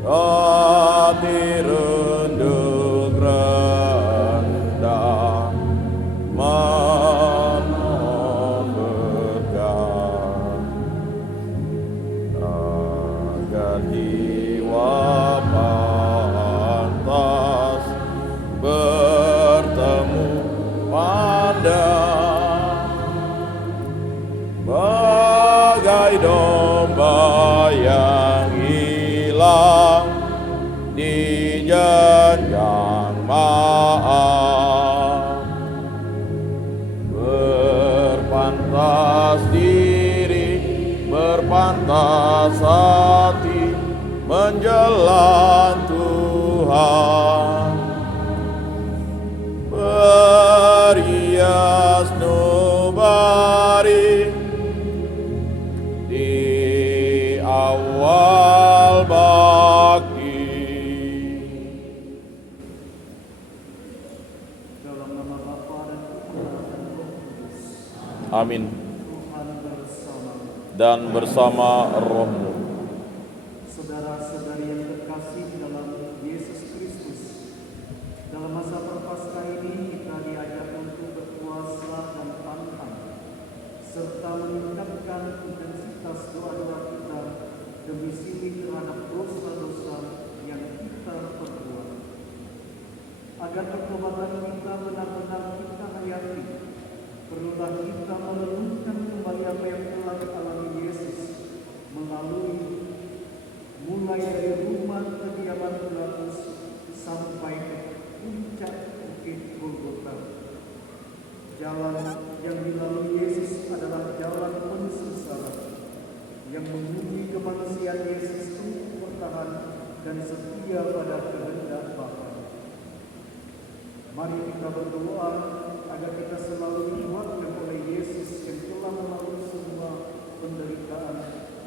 Hati runduk rendah memohon berkat, agar jiwa pantas bertemu pandang, bagai domba yang hilang di jenjang maaf, berpantas diri, berpantas hati menjelang Tuhan, berias nubari di awal bakti. Dalam nama Bapa dan Putra dan Roh Kudus. Amin. Tuhan bersama. Dan bersama rohmu. Saudara-saudari yang terkasih dalam Yesus Kristus, dalam masa Prapaskah ini kita diajak untuk berpuasa dan pantang, serta meningkatkan intensitas doa-doa kita demi silih terhadap dosa-dosa yang kita perbuat. Agar pertobatan kita benar-benar kita hayati, perlulah kita merenungkan kembali apa yang telah dialami Yesus mulai dari rumah kediaman Pilatus sampai ke puncak bukit Golgota. Jalan yang dilalui Yesus adalah jalan penyesalan yang menguji kemanusiaan Yesus untuk bertahan dan setia pada kehendak Bapa. Mari kita berdoa agar kita selalu dikuatkan oleh Yesus yang telah melalui semua penderitaan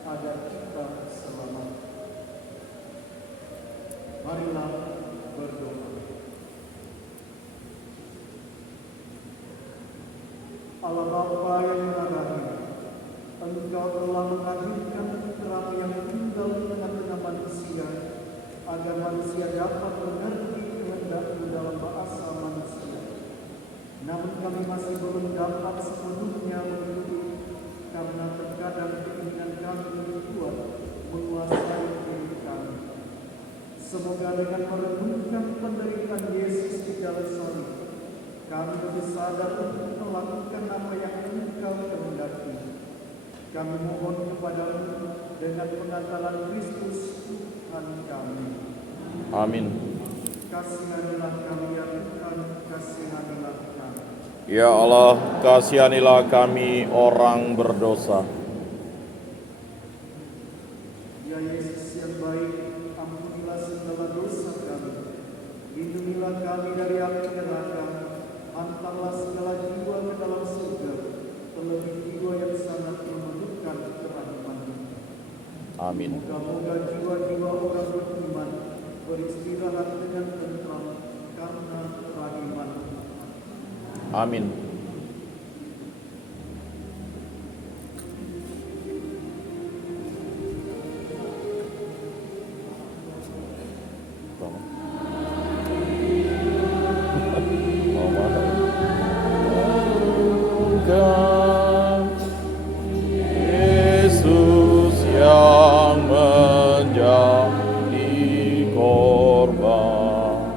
agar kita selamat. Marilah berdoa. Allah Bapa yang mengasihi, Engkau telah menghadirkan terang yang tinggal di tengah-tengah manusia, agar manusia dapat mengerti kehendak-Mu dalam bahasa manusia. Namun kami masih belum dapat sepenuhnya mengikuti, karena terkadang keinginan kami kuat menguasai diri kami. Semoga dengan merenungkan penderitaan Yesus di jalan salib, kami lebih sadar untuk melakukan apa yang Engkau kehendaki. Kami mohon kepadamu dengan pengatalan Kristus Tuhan kami. Amin. Kasihanilah kami ya Tuhan, kasihanilah kami. Ya Allah, kasihanilah kami orang berdosa. Ya Yesus yang baik, ampunilah segala dosa kami. Lindungilah kami dari api neraka. Hantarlah segala jiwa ke dalam surga, terlebih jiwa yang sangat memerlukan kerahiman-Mu. Amin. Moga-moga jiwa-jiwa orang beriman beristirahat dengan tentram karena kerahiman-Mu. Amin. Yesus yang menjadi korban.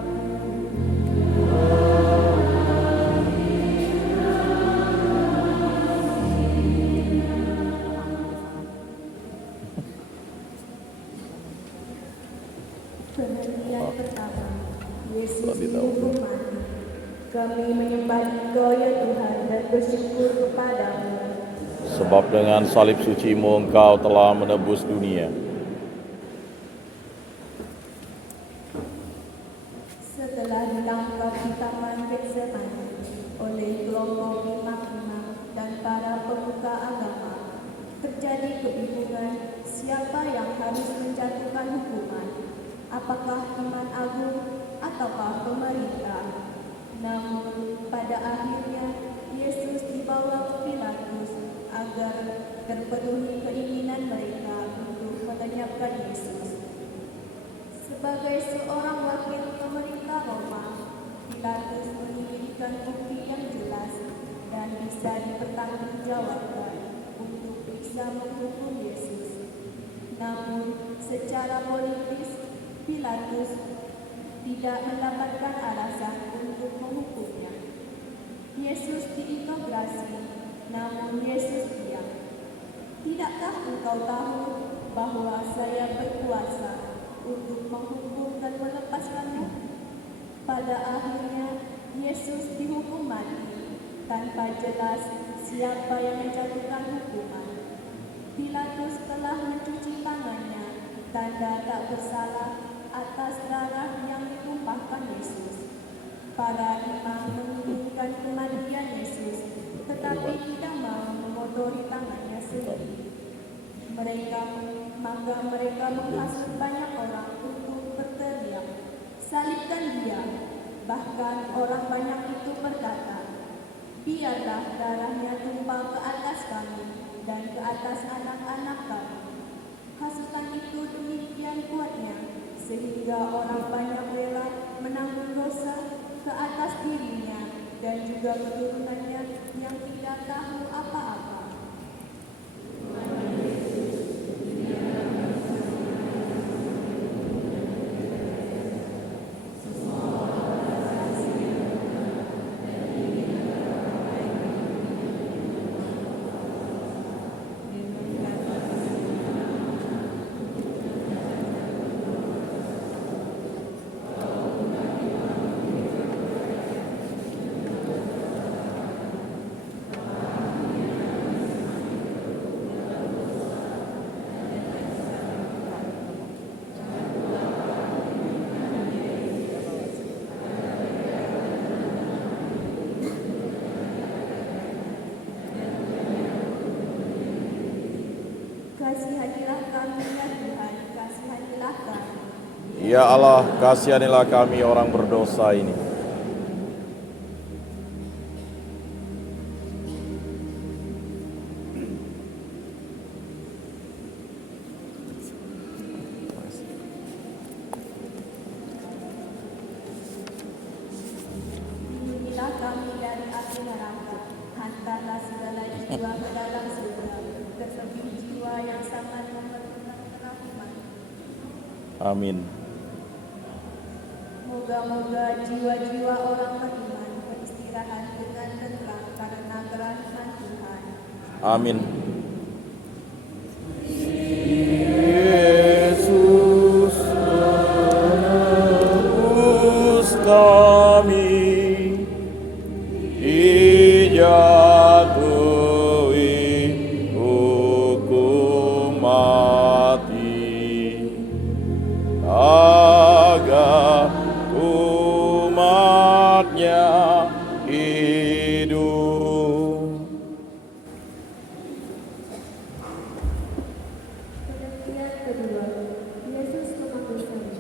Pengertian pertama, Yesus dihukum mati. Kami menyembah Engkau ya Tuhan dan bersyukur kepadamu. Sebab dengan salib suci-Mu Engkau telah menebus dunia. Setelah ditangkap di taman Getsemani oleh kelompok imam-imam dan para pemuka agama, terjadi kebingungan siapa yang harus menjatuhkan hukuman, apakah Imam Agung ataukah pemerintah. Namun pada akhirnya Yesus dibawa ke Pilatus agar terpenuhi keinginan mereka untuk melenyapkan Yesus. Sebagai seorang wakil pemerintah Roma, Pilatus menginginkan bukti yang jelas dan bisa dipertanggungjawabkan untuk bisa menghukum Yesus. Namun, secara politis, Pilatus tidak mendapatkan alasan untuk menghukumnya. Yesus diintegrasi, namun Yesus diam. Tidakkah engkau tahu bahwa saya berkuasa untuk menghukum dan melepaskanmu? Pada akhirnya, Yesus dihukum mati tanpa jelas siapa yang menjatuhkan hukuman. Pilatus telah mencuci tangannya, tanda tak bersalah atas darah yang ditumpahkan Yesus. Para imam menginginkan kematian Yesus, tetapi tidak mau mengotori tangannya sendiri. Maka mereka menghasut banyak orang untuk berteriak, "Salibkan dia!" Bahkan orang banyak itu berkata, "Biarlah darahnya tumpah ke atas kami dan ke atas anak-anak kami." Hasutan itu demikian kuatnya, sehingga orang banyak rela menanggung dosa ke atas dirinya dan juga keturunannya yang tidak tahu apa-apa. Kasihanilah kami ya Tuhan, kasihanilah kami. Ya Allah, kasihanilah kami orang berdosa ini. Lindungilah kami dari api neraka, hantarlah segala jiwa ke dalam surga, terlebih jiwa yang sangat memerlukan kerahiman. Amin. Moga-moga jiwa-jiwa orang beriman beristirahat dengan tenteram karena kerahiman Tuhan. Amin. Yesus menebus kami, dijatuhi hukum mati, agar umatnya hidup. Pengertian kedua, Yesus mengambil salib.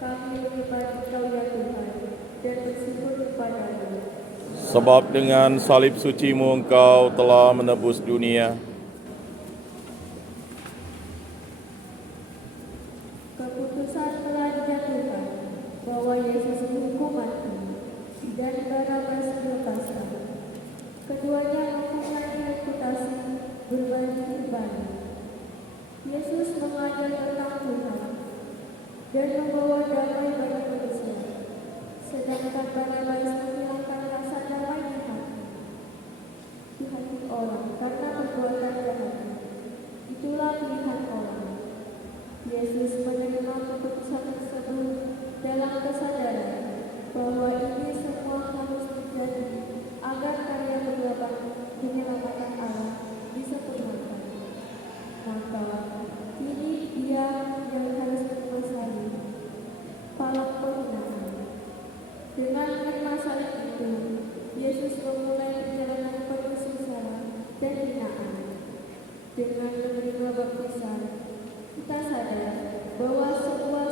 Kami menyembah Engkau ya Tuhan dan bersyukur kepada-Mu. Sebab dengan salib suci-Mu Engkau telah menebus dunia. Keputusan telah dijatuhkan bahwa Yesus dihukum mati dan Barabas dilepaskan. Keduanya mempunyai reputasi berbanding-banding. Yesus mengajar tentang Tuhan dan membawa damai bagi manusia, sedangkan Barabas menghilangkan rasa damai di hati orang karena perbuatan jahatnya. Itulah pilihan orang. Yesus menerima keputusan tersebut dalam kesadaran bahwa ini semua harus terjadi agar karya penyelamatan Allah disempurnakan. Maka ini Dia yang harus menerima salib, palak penghinaan. Dengan menerima salib itu, Yesus memulai perjalanan penuh sengsara dan hinaan. Dengan menerima baptisan, kita sadar bahwa sebuah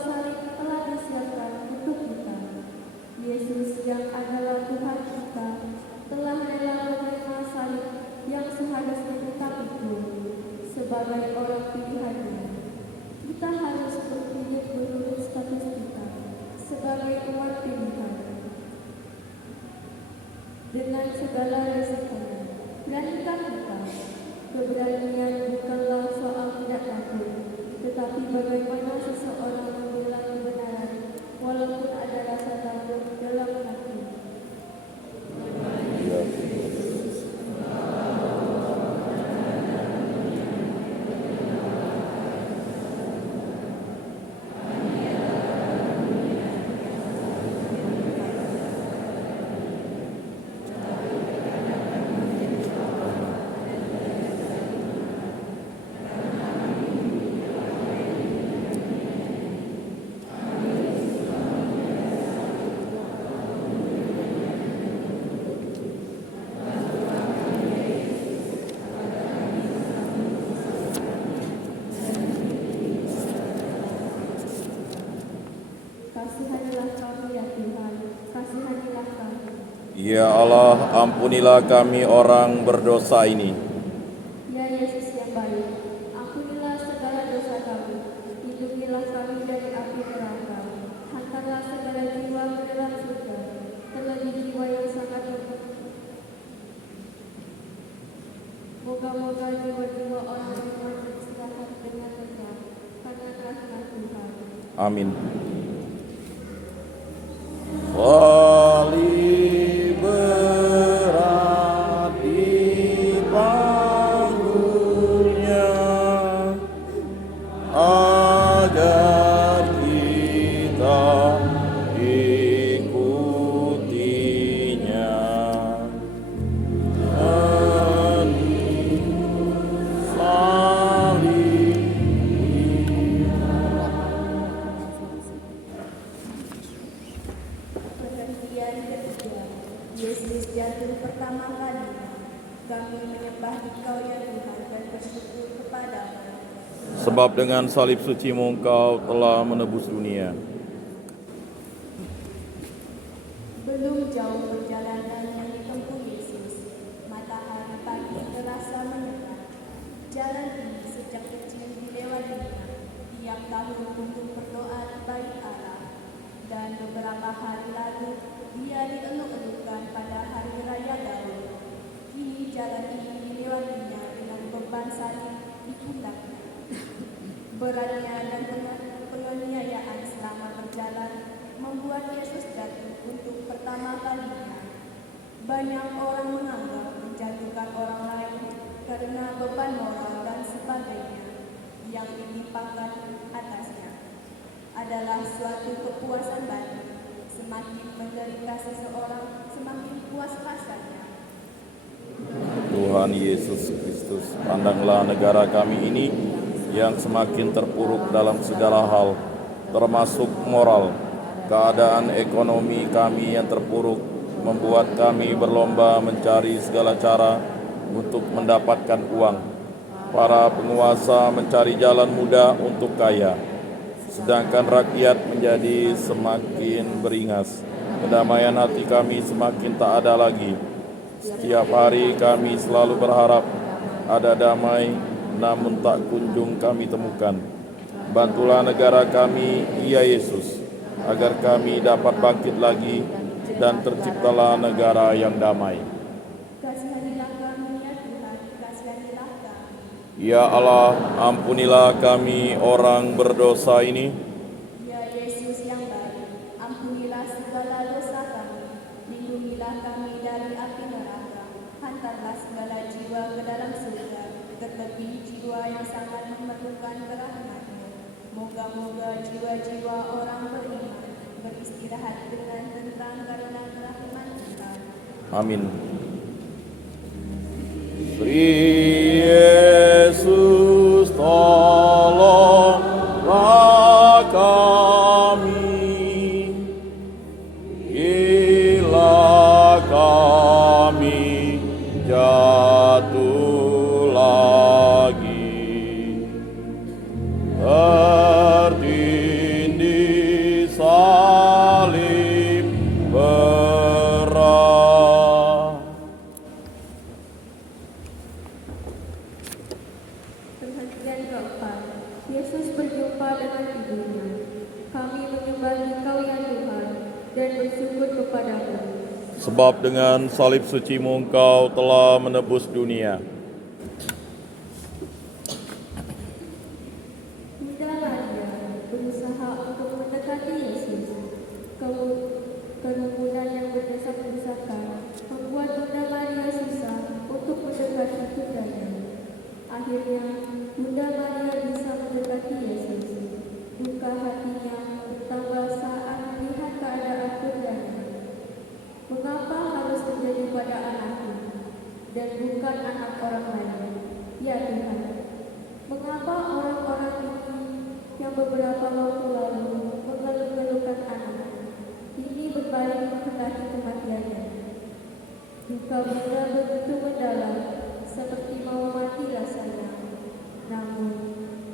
Kasihanilah kami ya Tuhan, kasihanilah kami. Ya Allah, ampunilah kami orang berdosa ini. Ya Yesus yang baik, ampunilah segala dosa kami, lindungilah kami dari api neraka, hantarlah segala jiwa ke dalam surga, terlebih jiwa yang sangat moga-moga jiwa-jiwa orang yang beristirahat dengan tenang karena rahmat Tuhan. Amin. Salib berat dipanggulnya, agar kita ikutinya. Perhentian ketiga, Yesus jatuh pertama kali. Kami menyembah Engkau ya Tuhan dan bersyukur kepadamu. Sebab dengan salib suci-Mu Engkau telah menebus dunia. Belum jauh perjalanan yang ditempuh Yesus, matahari pagi terasa mendekat. Jalan ini sejak kecil dilewatinya tiap tahun untuk berdoa di Bait Allah. Dan beberapa hari lalu dia dieluk-elukkan pada hari raya Daud. Kini jalan ini dilewatinya dengan beban salib di pundaknya. Beratnya dan penganiayaan selama berjalan membuat Yesus jatuh untuk pertama kalinya. Banyak orang menganggap menjatuhkan orang lain karena beban moral dan sebagainya yang ditimpakan atasnya adalah suatu kepuasan batin. Semakin menderita seseorang, semakin puas rasanya. Tuhan Yesus Kristus, pandanglah negara kami ini yang semakin terpuruk dalam segala hal, termasuk moral. Keadaan ekonomi kami yang terpuruk membuat kami berlomba mencari segala cara untuk mendapatkan uang. Para penguasa mencari jalan mudah untuk kaya, sedangkan rakyat menjadi semakin beringas. Kedamaian hati kami semakin tak ada lagi. Setiap hari kami selalu berharap ada damai, namun tak kunjung kami temukan. Bantulah negara kami, ya Yesus, agar kami dapat bangkit lagi dan terciptalah negara yang damai. Kasihanilah kami ya Tuhan, kasihanilah kami. Ya Allah, ampunilah kami orang berdosa ini. Ya Yesus yang baik, ampunilah segala dosa kami, lindungilah kami dari api neraka, hantarlah segala jiwa ke dalam surga, terlebih jiwa yang sangat memerlukan rahmat-Mu. Moga-moga jiwa-jiwa orang beriman beristirahat dengan tenang karena rahmat Tuhan. Amin. Yesus, tolonglah kami, bila kami jatuh lagi, tertindih salib berat. Perhentian keempat, Yesus berjumpa dengan ibunya. Kami menyembah Engkau ya Tuhan dan bersyukur kepadamu. Sebab dengan salib suci-Mu Engkau telah menebus dunia. Bunda Maria berusaha untuk mendekati Yesus. Kerumunan yang berdesak-desakan membuat Bunda Maria susah untuk mendekati pundanya. Akhirnya, Bunda Maria bisa mendekati Yesus. Duka hatinya bertambah saat melihat keadaan pundanya. Mengapa harus terjadi pada anakku dan bukan anak orang lain? Ya Tuhan, mengapa orang-orang ini yang beberapa waktu lalu mengeluh-ngeluhkan anak ini berbalik menghendaki kematiannya? Duka Bunda begitu mendalam, seperti mau mati rasanya. Namun,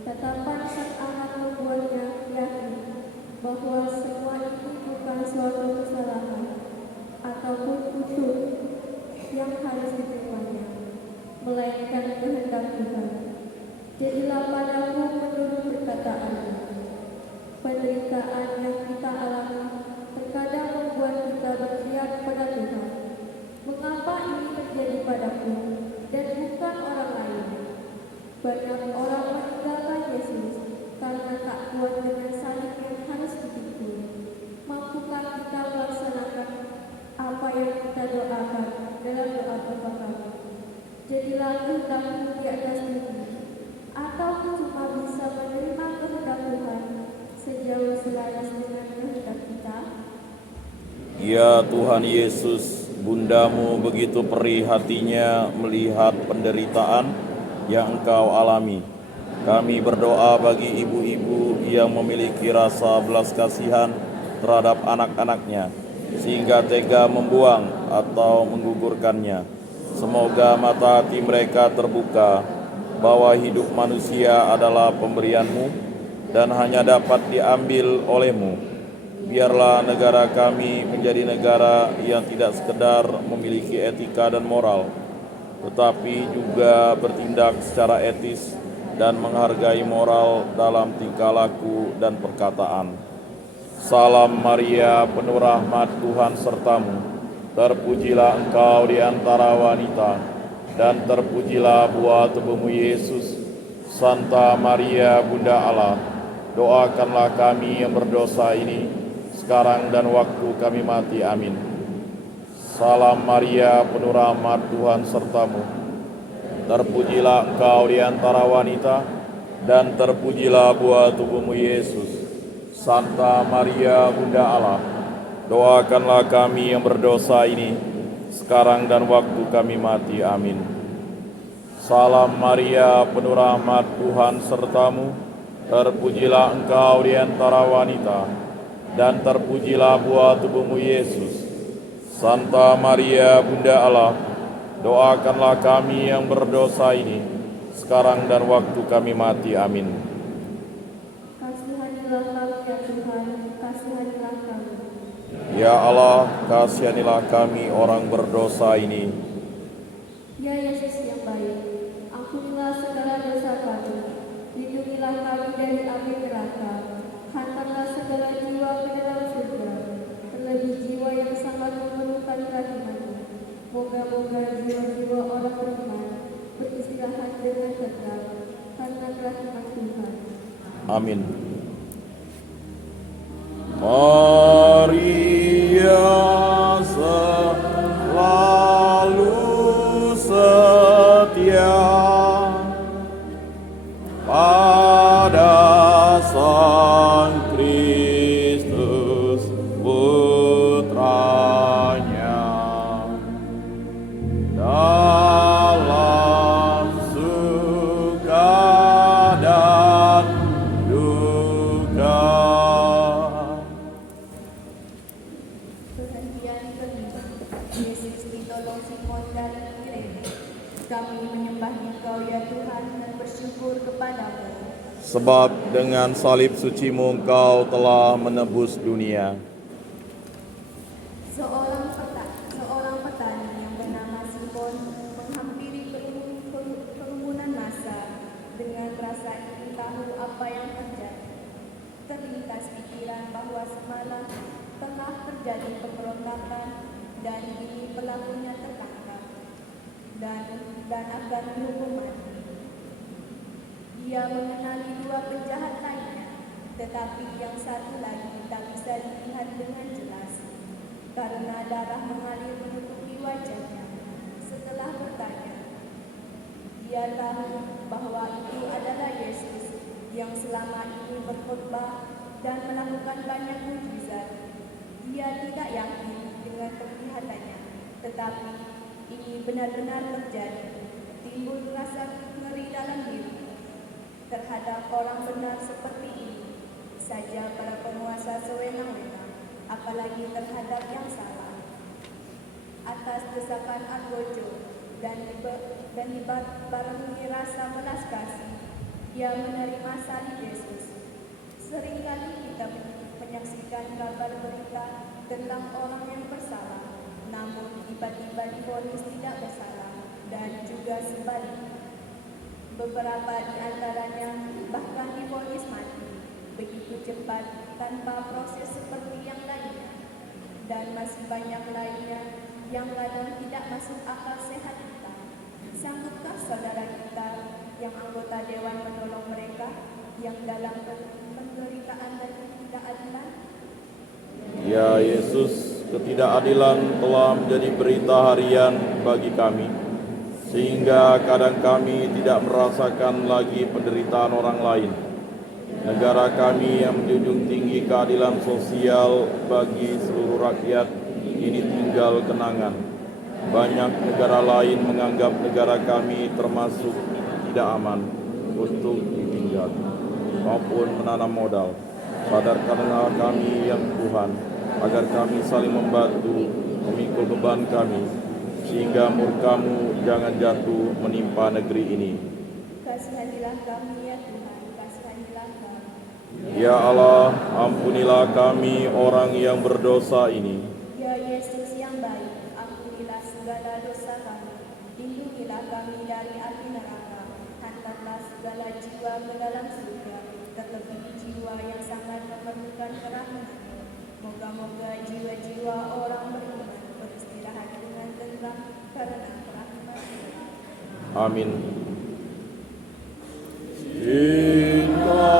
tatapan sang anak membuatnya yakin bahwa semua yang harus diterimanya, melainkan kehendak Tuhan. Jadilah padaku menurut perkataanmu. Penderitaan yang kita alami terkadang membuat kita berteriak pada Tuhan, mengapa ini terjadi padaku dan bukan orang lain? Banyak orang meninggalkan Yesus karena tak kuat dengan salib yang harus dipikul. Mampukah kita melaksanakan apa yang kita doakan dalam doa Bapa kami? Jadilah kehendakmu di atas bumi, atau cuma bisa menerima kehendak Tuhan sejauh selaras dengan kehendak kita? Ya Tuhan Yesus, Bundamu begitu perih hatinya melihat penderitaan yang Engkau alami. Kami berdoa bagi ibu-ibu yang memiliki rasa belas kasihan terhadap anak-anaknya, sehingga tega membuang atau menggugurkannya. Semoga mata hati mereka terbuka bahwa hidup manusia adalah pemberian-Mu dan hanya dapat diambil oleh-Mu. Biarlah negara kami menjadi negara yang tidak sekedar memiliki etika dan moral, tetapi juga bertindak secara etis dan menghargai moral dalam tingkah laku dan perkataan. Salam Maria, penuh rahmat, Tuhan sertamu. Terpujilah engkau di antara wanita, dan terpujilah buah tubuhmu Yesus. Santa Maria, Bunda Allah, doakanlah kami yang berdosa ini, sekarang dan waktu kami mati. Amin. Salam Maria, penuh rahmat, Tuhan sertamu. Terpujilah engkau di antara wanita, dan terpujilah buah tubuhmu Yesus. Santa Maria, Bunda Allah, doakanlah kami yang berdosa ini, sekarang dan waktu kami mati. Amin. Salam Maria, penuh rahmat, Tuhan sertamu. Terpujilah engkau di antara wanita, dan terpujilah buah tubuhmu Yesus. Santa Maria, Bunda Allah, doakanlah kami yang berdosa ini, sekarang dan waktu kami mati. Amin. Kasihanilah kami ya Tuhan, kasihanilah kami. Ya Allah, kasihanilah kami orang berdosa ini. Ya Yesus yang baik, ampunilah segala dosa kami, lindungilah kami dari api neraka, hantarlah segala jiwa ke dalam surga, terlebih jiwa yang sangat memerlukan kerahiman-Mu. Moga-moga jiwa-jiwa orang beriman beristirahat dengan tenang karena kerahiman Tuhan. Amin. Maria selalu setia pada Sang Kristus Putranya, dalam suka dan duka. Perhentian kelima, Yesus ditolong Simon dari Kirene. Kami menyembah Engkau ya Tuhan dan bersyukur kepadamu. Sebab dengan salib suci-Mu Engkau telah menebus dunia. Seorang petani yang bernama Simon menghampiri kerumunan massa dengan rasa ingin tahu apa yang terjadi. Terlintas pikiran bahwa semalam telah terjadi pemberontakan dan kini pelakunya tertangkap dan akan dihukum mati. Dia mengenali dua penjahat lainnya, tetapi yang satu lagi tak bisa dilihat dengan jelas karena darah mengalir menutupi wajahnya. Setelah bertanya, dia tahu bahwa itu adalah Yesus yang selama ini berkhotbah dan melakukan banyak mukjizat. Dia tidak yakin dengan penglihatannya, tetapi ini benar-benar terjadi. Timbul rasa ngeri dalam diri terhadap orang benar seperti ini saja para penguasa sewenang-wenang, apalagi terhadap yang salah. Atas desakan argojo dan dibarengi rasa belas kasih, dia menerima salib Yesus. Seringkali kita menyaksikan kabar berita tentang orang yang bersalah, namun tiba-tiba divonis tidak bersalah, dan juga sebaliknya. Beberapa di antaranya bahkan divonis mati begitu cepat tanpa proses seperti yang lainnya, dan masih banyak lainnya yang kadang tidak masuk akal sehat kita. Sanggupkah saudara kita yang anggota dewan menolong mereka yang dalam penderitaan dan ketidakadilan? Ya Yesus, ketidakadilan telah menjadi berita harian bagi kami, sehingga kadang kami tidak merasakan lagi penderitaan orang lain. Negara kami yang menjunjung tinggi keadilan sosial bagi seluruh rakyat kini tinggal kenangan. Banyak negara lain menganggap negara kami termasuk tidak aman untuk ditinggal maupun menanam modal. Sadarkanlah kami yang Tuhan, agar kami saling membantu memikul beban kami, sehingga murka-Mu jangan jatuh menimpa negeri ini. Kasihanilah kami ya Tuhan, kasihanilah kami. Ya Allah, ampunilah kami orang yang berdosa ini. Ya Yesus yang baik, ampunilah segala dosa kami, lindungilah kami dari api neraka, hantarlah segala jiwa ke dalam surga, terlebih jiwa yang sangat memerlukan kerahmat-Mu. Moga-moga jiwa-jiwa orang beriman beristirahat dengan tenang karena rahmat-Mu. Amin. Cinta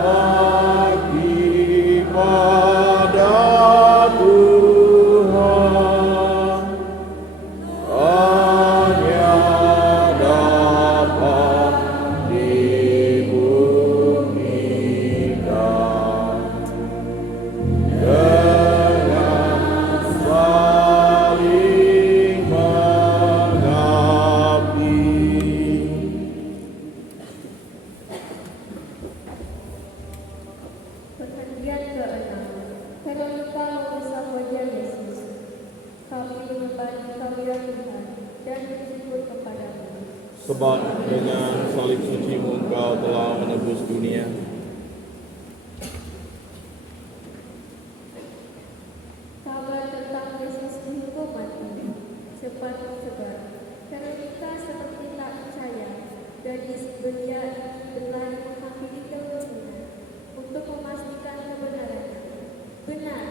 bagi pada Tuhan hanya dapat dibuktikan dengan saling mengabdi. Perhentian ke-6. Veronika mengesah wajah Yesus. Kami menyembah Engkau ya Tuhan, dan bersyukur kepadamu. Sebab dengan salib suci-Mu Engkau telah menebus dunia. Kabar tentang Yesus dihukum mati cepat tersebar. Veronika seperti tak percaya. Gadis belia berlari menghampiri kemudian untuk memastikan kebenarannya. Benar,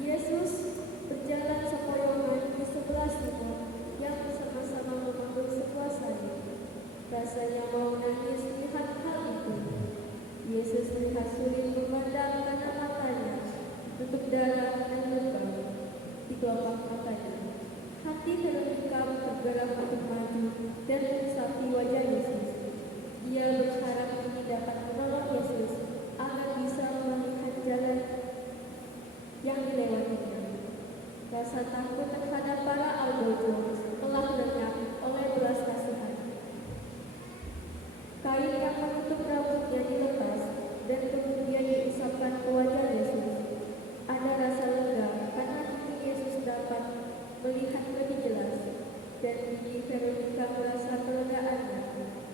Yesus berjalan sepoyongan di sebelah Simon yang bersama-sama memanggul sebuah salib. Rasanya mau nangis melihat hal itu. Yesus melihat sulit memandang karena matanya tutup darah dan luka di kelopak matanya. Hati Veronika bergerak untuk maju dan meresapi wajah Yesus. Dia berharap ini dapat menolong Yesus agar bisa melihat jalan yang dilewatinya. Rasa takut terhadap para algojo telah lenyap oleh belas kasihan. Kain yang menutup rambutnya dilepas dan kemudian diusapkan ke wajah Yesus. Ada rasa lega karena kini Yesus dapat melihat lebih jelas, dan kini Veronika merasa kelegaannya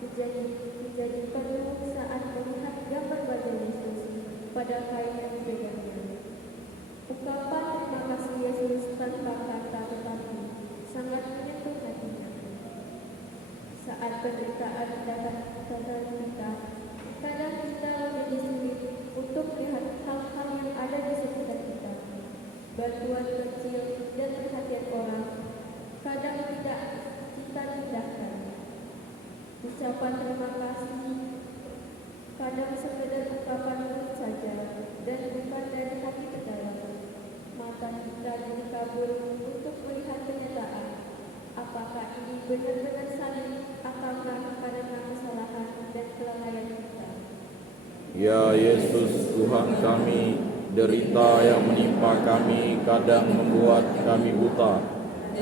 menjadi penuh saat melihat gambar wajah Yesus pada kain yang dipegangnya. Ungkapan terima kasih Yesus tanpa kata tetapi sangat menyentuh hatinya. Saat penderitaan datang kita, kadang kita menjadi sulit untuk melihat hal-hal yang ada di sekitar kita. Bantuan kecil dan perhatian orang kadang tidak kita pindahkan. Ucapan terima kasih kadang sekedar ungkapan mulut saja dan bukan dari hati ke dalam. Mata kita dikabur untuk melihat kenyataan. Apakah ini benar-benar saling ataukah karena kesalahan dan kelalaian kita? Ya Yesus, Tuhan kami, derita yang menimpa kami kadang membuat kami buta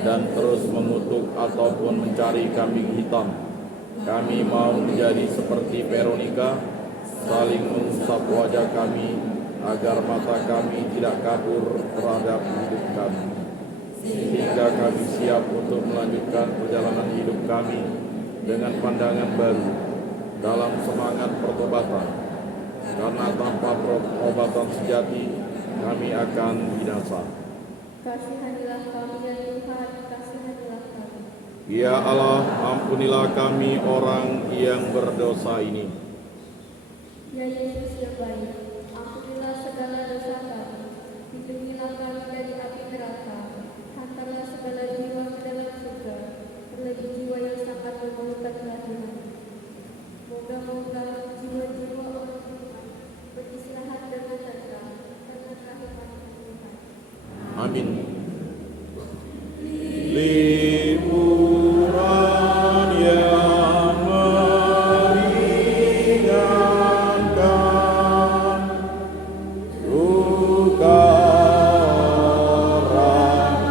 dan terus mengutuk ataupun mencari kambing hitam. Kami mau menjadi seperti Veronika, saling mengusap wajah kami agar mata kami tidak kabur terhadap hidup kami, sehingga kami siap untuk melanjutkan perjalanan hidup kami dengan pandangan baru dalam semangat pertobatan, karena tanpa pertobatan sejati kami akan binasa. Kasihanilah kami ya Tuhan, kasihanilah kami. Ya Allah, ampunilah kami orang yang berdosa ini. Ya Yesus yang baik, ampunilah segala dosa kami, lindungilah kami dari api neraka, hantarlah segala jiwa ke dalam surga, terlebih jiwa yang sangat memerlukan perhatian. Moga-moga jiwa-jiwa orang beriman beristirahat dengan tenang karena rahmat Tuhan. Amin. Liburan yang meringankan duka orang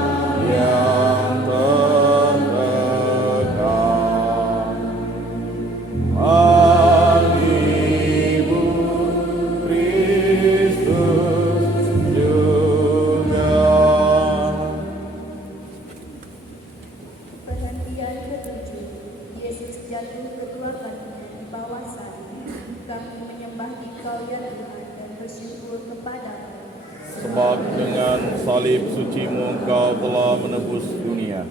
yang tertekan, menghibur Kristus juga. Perhentian ketujuh, Yesus jatuh kedua kalinya di bawah salib. Kami menyembah Dikau ya Tuhan dan bersyukur kepadamu. Sebab dengan salib suci-Mu Engkau telah menebus dunia.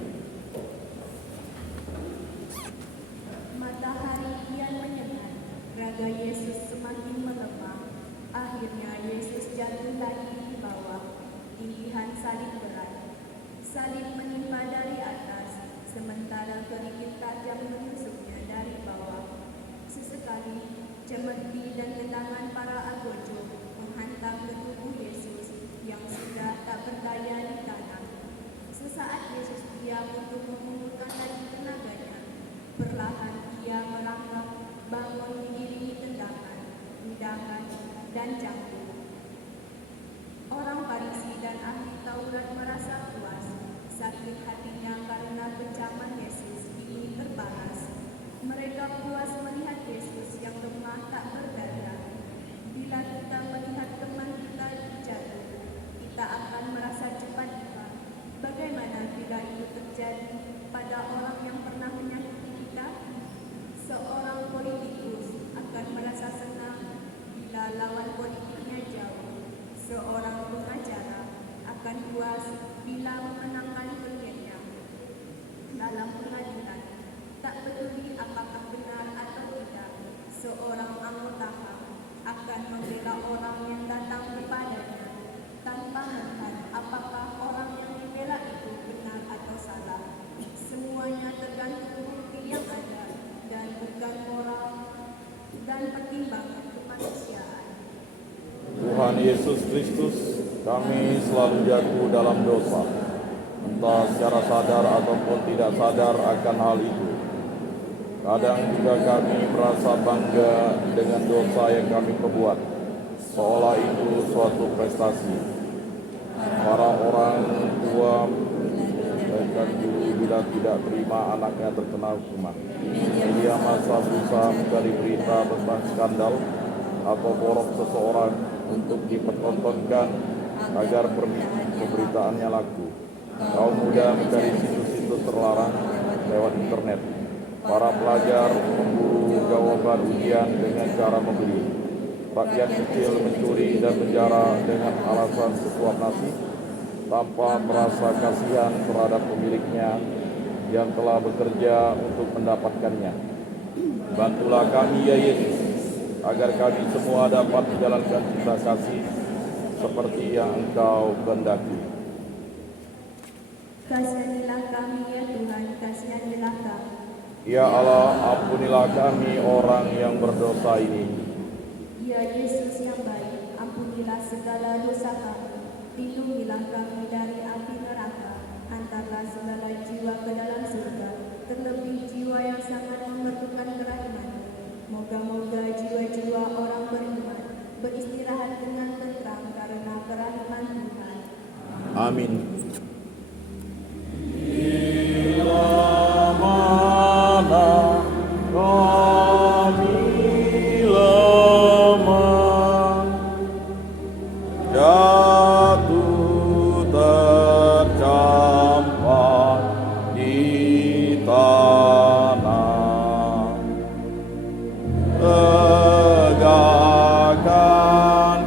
Matahari kian menyengat, raga Yesus semakin melemah. Akhirnya Yesus jatuh lagi di bawah tindihan salib berat. Salib menimpa dari atas, sementara kerikil tajam menusuknya dari bawah. Sesekali, cemerti dan tendangan para agojo menghantam ke tubuh Yesus yang sudah tak berdaya di tanah. Sesaat Yesus diam untuk mengumpulkan lagi tenaganya. Perlahan ia merangkak, bangun diiringi tendangan, undangan, dan cangkuk. Orang Farisi dan ahli Taurat merasa puas. Sakit hatinya karena kecaman Yesus ini terbalas. Mereka puas melihat Yesus yang lemah tak berdaya. Bila kita melihat teman kita jatuh, kita akan merasa cepat iba. Bagaimana bila itu terjadi pada orang yang pernah menyakiti kita? Seorang politikus akan merasa senang bila lawan politiknya jauh. Seorang pengacara akan puas bila memenangkan kliennya. Dalam pengadilan, tak peduli apakah benar atau tidak, seorang anggota HAM akan membela orang yang datang kepadanya tanpa melihat apakah orang yang dibela itu benar atau salah. Semuanya tergantung bukti yang ada dan bukan moral dan pertimbangan kemanusiaan. Tuhan Yesus Kristus, kami selalu jatuh dalam dosa, entah secara sadar ataupun tidak sadar akan hal itu. Kadang juga kami merasa bangga dengan dosa yang kami perbuat, seolah itu suatu prestasi. Para orang tua dan guru bila tidak terima anaknya terkena hukuman. Media massa berusaha mencari berita tentang skandal atau borok seseorang untuk dipertontonkan agar pemberitaannya laku. Kaum muda mencari situs-situs terlarang lewat internet. Para pelajar memburu jawaban ujian dengan cara membeli. Rakyat kecil mencuri dan penjara dengan alasan sesuap nasi tanpa merasa kasihan terhadap pemiliknya yang telah bekerja untuk mendapatkannya. Bantulah kami ya Yesus, agar kami semua dapat menjalankan cinta kasih seperti yang Engkau kehendaki. Kasihanilah kami ya Tuhan, kasihanilah kami. Ya Allah, ampunilah kami orang yang berdosa ini. Ya Yesus yang baik, ampunilah segala dosa kami. Lindungilah kami dari api neraka. Hantarlah segala jiwa ke dalam surga, terlebih jiwa yang sangat memerlukan kerahiman. Moga-moga jiwa-jiwa orang beriman beristirahat dengan tentram karena kerahiman Tuhan. Amin. Jatuh tercampak di tanah, tegakkan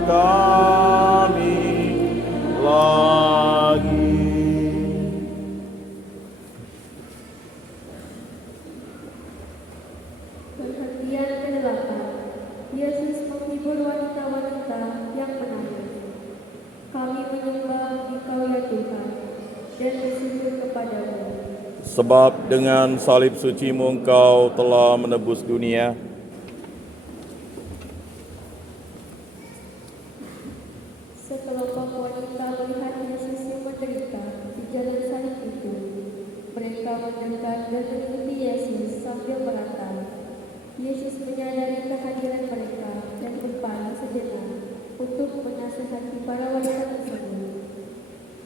kami lagi. kami menyembah Engkau ya Tuhan dan bersyukur kepadamu. Sebab dengan salib suci-Mu Engkau telah menebus dunia. Sekelompok wanita melihat Yesus yang menderita di jalan salib itu. Mereka mendekat dan mengikuti Yesus sambil merata. Yesus menyadari kehadiran mereka dan berpaling sejenak untuk menasihati para wanita tersebut.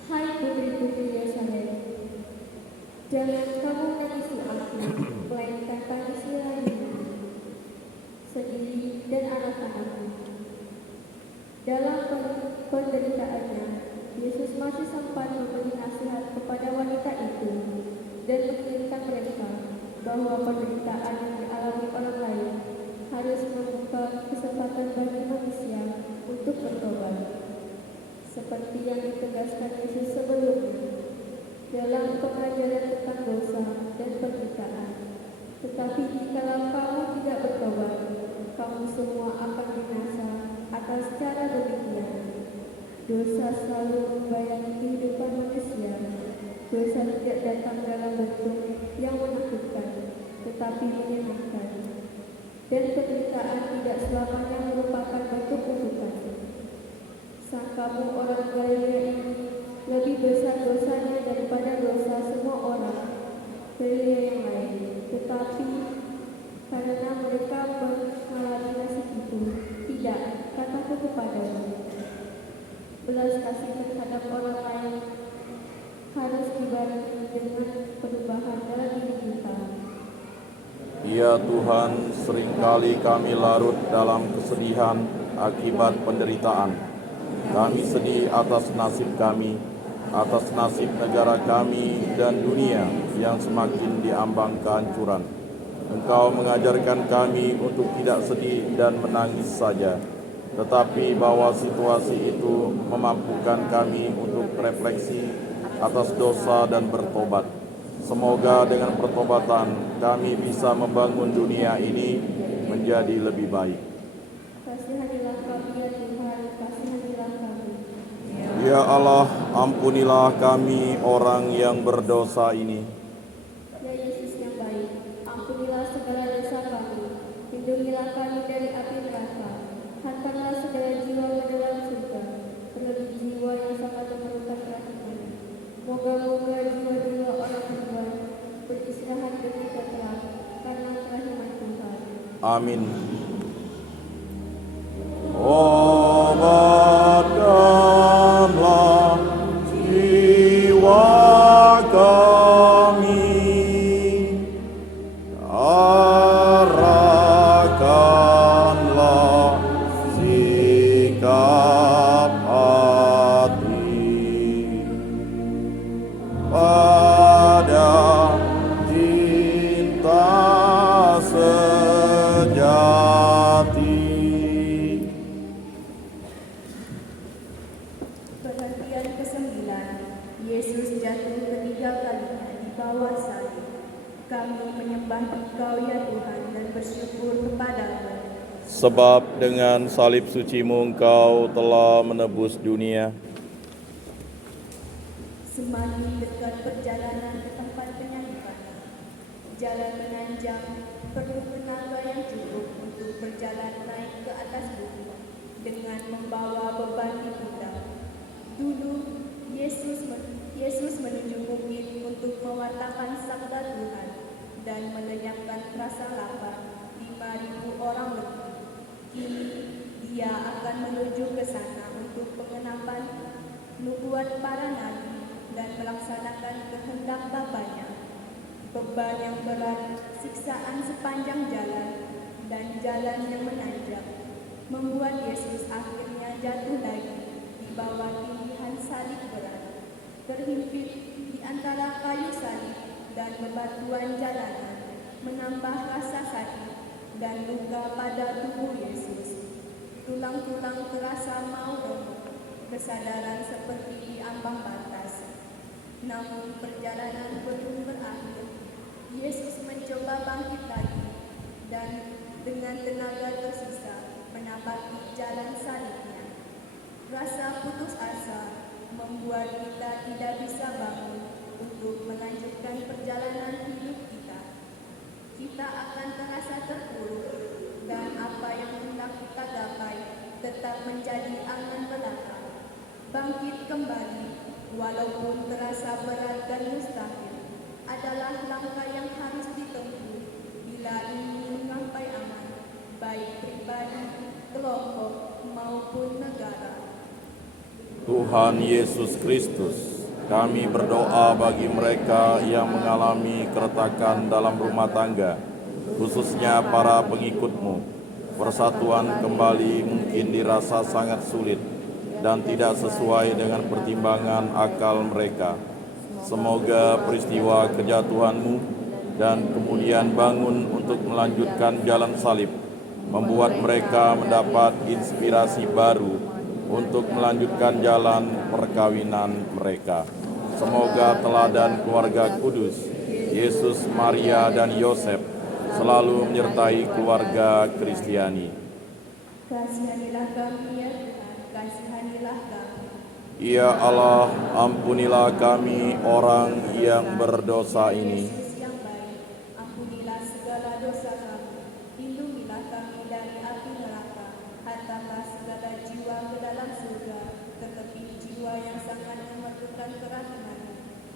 Hai putri-putri Yerusalem, jangan kamu menangisi aku, melainkan tangisilah dirimu sendiri dan anak-anakmu. Dalam penderitaannya, Yesus masih sempat memberi nasihat kepada wanita itu dan mengingatkan mereka bahwa penderitaan yang dialami orang lain harus membuka kesempatan bagi manusia untuk bertobat. Seperti yang ditegaskan Yesus sebelumnya dalam pengajaran tentang dosa dan penderitaan. Tetapi jikalau kamu tidak bertobat, kamu semua akan binasa atas cara demikian. Dosa selalu membayangi kehidupan manusia. Dosa tidak datang dalam bentuk yang menakutkan, tetapi menyenangkan. Dan penderitaan tidak selamanya merupakan bentuk kutukan. Sangkamu orang Galilea ini lebih besar dosanya daripada dosa semua orang Galilea yang lain. Tetapi karena mereka mengalami nasib itu, tidak, kataku kepadamu, belas kasih terhadap orang lain harus dibarengi dengan perubahan dalam diri kita. Ya Tuhan, seringkali kami larut dalam kesedihan akibat penderitaan. Kami sedih atas nasib kami, atas nasib negara kami dan dunia yang semakin diambang kehancuran. Engkau mengajarkan kami untuk tidak sedih dan menangis saja, tetapi bahwa situasi itu memampukan kami untuk refleksi atas dosa dan bertobat. Semoga dengan pertobatan kami bisa membangun dunia ini menjadi lebih baik. Kasihanilah kami ya Tuhan, kasihanilah kami. Ya Allah, ampunilah kami orang yang berdosa ini. Ya Yesus yang baik, ampunilah segala dosa kami, lindungilah kami dari api neraka, hantarlah segala jiwa ke dalam surga, terlebih jiwa yang sangat memerlukan perhatian. Moga-moga jiwa-jiwa orang beriman beristirahat dengan tenteram karena kerahiman Tuhan. Amin. Obatkanlah jiwa kami, arahkanlah sikap hati pada cinta sejati. Perhatian ke-9, Yesus jatuh ketiga kalinya di bawah salib. Kami menyembah Engkau ya Tuhan dan bersyukur kepadamu. Sebab dengan salib suci-Mu Engkau telah menebus dunia. Semakin dekat perjalanan ke tempat penyaliban, jalan menanjak, perlu tenaga yang cukup untuk berjalan naik ke atas bukit dengan membawa beban di pundak. Dulu Yesus menuju bukit untuk mewartakan sabda Tuhan dan melenyapkan rasa lapar 5.000 orang lebih. Kini Dia akan menuju ke sana untuk pengenapan nubuat para nabi dan melaksanakan kehendak Bapanya. Beban yang berat, siksaan sepanjang jalan, dan jalan yang menanjak membuat Yesus akhirnya jatuh lagi di bawah tindihan salib berat, terhimpit di antara kayu salib dan bebatuan jalanan, menambah rasa sakit dan luka pada tubuh Yesus. Tulang-tulang terasa mau remuk, kesadaran seperti diambang batas. Namun perjalanan belum berakhir. Yesus mencoba bangkit lagi dan dengan tenaga tersisa menapaki jalan salibnya. Rasa putus asa membuat kita tidak bisa bangun untuk melanjutkan perjalanan hidup kita. Kita akan terasa terpuruk dan apa yang hendak kita gapai tetap menjadi angan belaka. Bangkit kembali, walaupun terasa berat dan mustahil, adalah langkah yang harus ditempuh bila ingin mencapai aman, baik pribadi, kelompok, maupun negara. Tuhan Yesus Kristus, kami berdoa bagi mereka yang mengalami keretakan dalam rumah tangga, khususnya para pengikut-Mu. Persatuan kembali mungkin dirasa sangat sulit dan tidak sesuai dengan pertimbangan akal mereka. Semoga peristiwa kejatuhan-Mu dan kemudian bangun untuk melanjutkan jalan salib membuat mereka mendapat inspirasi baru untuk melanjutkan jalan perkawinan mereka. Semoga teladan keluarga kudus, Yesus, Maria, dan Yosef selalu menyertai keluarga Kristiani. Kasihanilah kami ya Tuhan, kasihanilah kami. Ya Allah, ampunilah kami orang yang berdosa ini. Yesus yang baik, ampunilah segala dosa kami, lindungilah kami dari api neraka, hantarlah segala jiwa ke dalam surga, tetapi jiwa yang sangat memerlukan kerahiman.